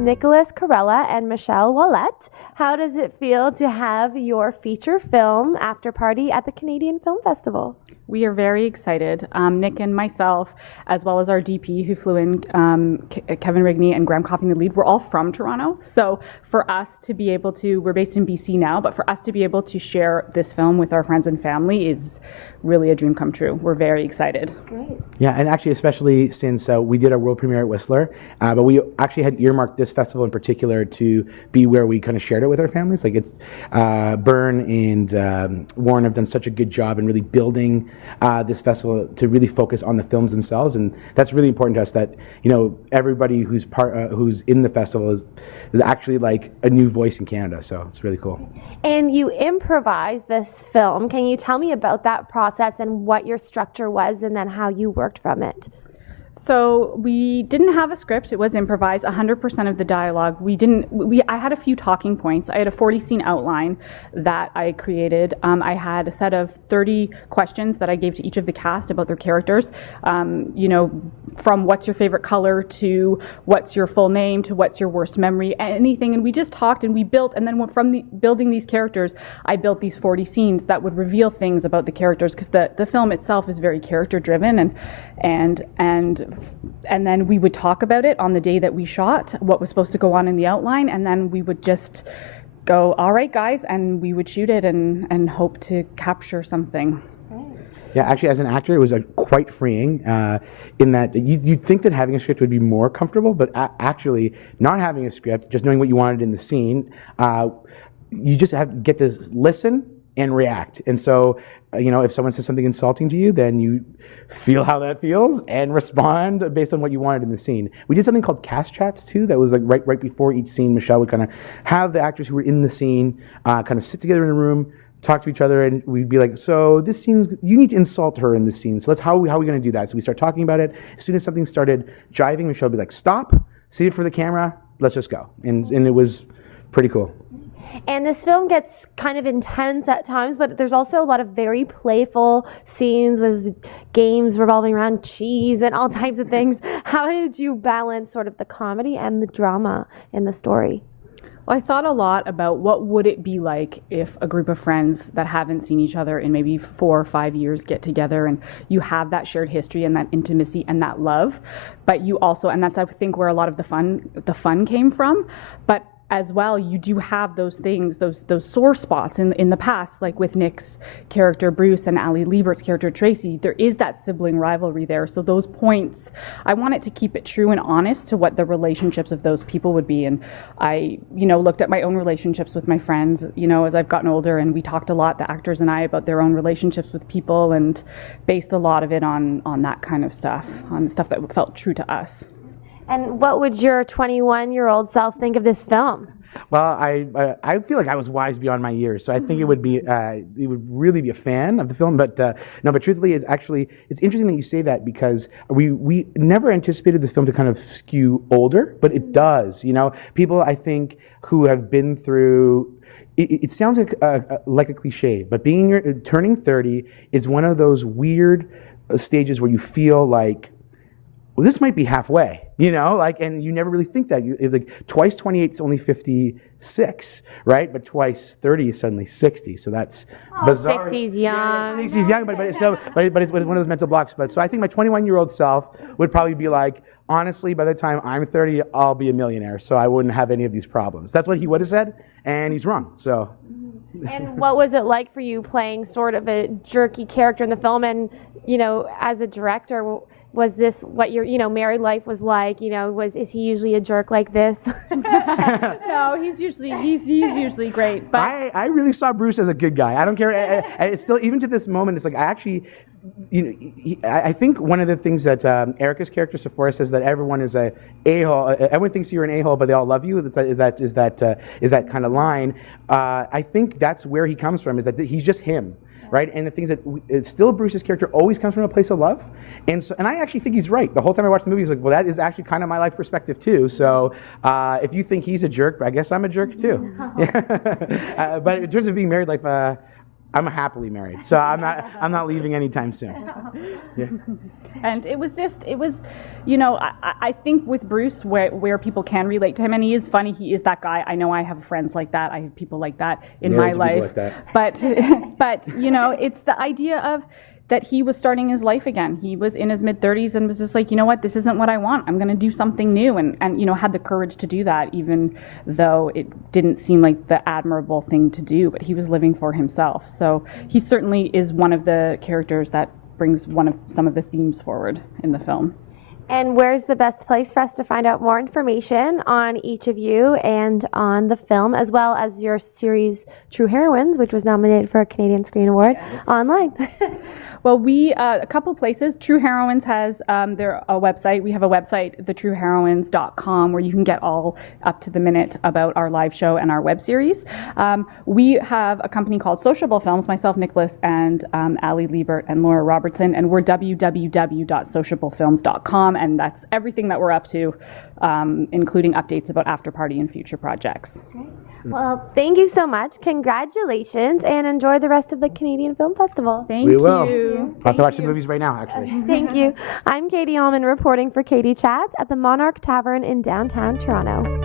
Nicholas Carella and Michelle Ouellet. How does it feel to have your feature film Afterparty at the Canadian Film Festival? We are very excited. Nick and myself, as well as our DP who flew in, Kevin Rigney and Graham Coffey in the lead, we're all from Toronto. So for us to be able to, we're based in BC now, but for us to be able to share this film with our friends and family is really a dream come true. We're very excited. Great. Yeah, and actually, especially since we did our world premiere at Whistler, but we actually had earmarked this festival in particular to be where we kind of shared it with our families. Like it's Byrne and Warren have done such a good job in really building this festival to really focus on the films themselves, and that's really important to us. That everybody who's who's in the festival is actually like a new voice in Canada. So it's really cool. And you improvised this film. Can you tell me about that process and what your structure was, and then how you worked from it? So we didn't have a script. It was improvised. 100% of the dialogue. I had a few talking points. I had a 40-scene outline that I created. I had a set of 30 questions that I gave to each of the cast about their characters. From what's your favorite color to what's your full name to what's your worst memory, anything. And we just talked and we built. And then from building these characters, I built these 40 scenes that would reveal things about the characters, because the film itself is very character-driven, and then we would talk about it on the day that we shot, what was supposed to go on in the outline, and then we would just go, all right, guys, and we would shoot it and hope to capture something. Yeah, actually, as an actor, it was quite freeing in that you'd think that having a script would be more comfortable, but actually not having a script, just knowing what you wanted in the scene, you just get to listen and react. And so, if someone says something insulting to you, then you feel how that feels and respond based on what you wanted in the scene. We did something called CHATS too. That was like right before each scene. Michelle would kind of have the actors who were in the scene kind of sit together in a room, talk to each other, and we'd be like, so this scene's, you need to insult her in this scene. So how are we going to do that? So we start talking about it. As soon as something started jiving, Michelle would be like, stop, see it for the camera, let's just go. And it was pretty cool. And this film gets kind of intense at times, but there's also a lot of very playful scenes with games revolving around cheese and all types of things. How did you balance sort of the comedy and the drama in the story? Well, I thought a lot about what would it be like if a group of friends that haven't seen each other in maybe 4 or 5 years get together, and you have that shared history and that intimacy and that love, but you also, and that's I think where a lot of the fun came from, but as well, you do have those things, those sore spots in the past, like with Nick's character Bruce and Ali Liebert's character Tracy. There is that sibling rivalry there. So those points, I wanted to keep it true and honest to what the relationships of those people would be. And I, looked at my own relationships with my friends, as I've gotten older, and we talked a lot, the actors and I, about their own relationships with people, and based a lot of it on that kind of stuff, on stuff that felt true to us. And what would your 21-year-old self think of this film? Well, I feel like I was wise beyond my years, so I think it would really be a fan of the film. But no, but truthfully, it's interesting that you say that, because we never anticipated the film to kind of skew older, but it does. People I think who have been through. It sounds like a cliche, but turning 30 is one of those weird stages where you feel like, well, this might be halfway, and you never really think that. Like twice 28 is only 56, right? But twice 30 is suddenly 60. So that's bizarre. 60's young. Yeah, 60's young, but it's still, but it's one of those mental blocks. But so I think my 21-year-old self would probably be like, honestly, by the time I'm 30, I'll be a millionaire, so I wouldn't have any of these problems. That's what he would have said, and he's wrong. So. And what was it like for you playing sort of a jerky character in the film? And as a director, was this what your married life was like? Is he usually a jerk like this? No, he's usually great. But I really saw Bruce as a good guy. I don't care. It's still, even to this moment, it's like I actually. I think one of the things that Erica's character Sephora says, that everyone is a a-hole. Everyone thinks you're an a-hole, but they all love you. Is that kind of line? I think that's where he comes from. Is that he's just him, right? And the things that still Bruce's character always comes from a place of love, and I actually think he's right. The whole time I watched the movie, I was like, well, that is actually kind of my life perspective too. So if you think he's a jerk, I guess I'm a jerk too. But in terms of being married, like. I'm happily married, so I'm not leaving anytime soon. Yeah. And it was, I think with Bruce, where people can relate to him, and he is funny, he is that guy. I know I have friends like that. I have people like that in my life. Like that. But it's the idea of that he was starting his life again. He was in his mid-30s and was just like, you know what, this isn't what I want. I'm going to do something new, and had the courage to do that, even though it didn't seem like the admirable thing to do. But he was living for himself. So he certainly is one of the characters that brings some of the themes forward in the film. And where's the best place for us to find out more information on each of you and on the film, as well as your series True Heroines, which was nominated for a Canadian Screen Award, online? Well, we a couple places. True Heroines has a website. We have a website, thetrueheroines.com, where you can get all up to the minute about our live show and our web series. We have a company called Sociable Films, myself, Nicholas, and Ali Liebert and Laura Robertson, and we're www.sociablefilms.com, and that's everything that we're up to, including updates about Afterparty and future projects. Okay. Well, thank you so much. Congratulations, and enjoy the rest of the Canadian Film Festival. Thank you. I'll have to watch the movies right now, actually. Thank you. I'm Katie Allman reporting for Katie Chats at the Monarch Tavern in downtown Toronto.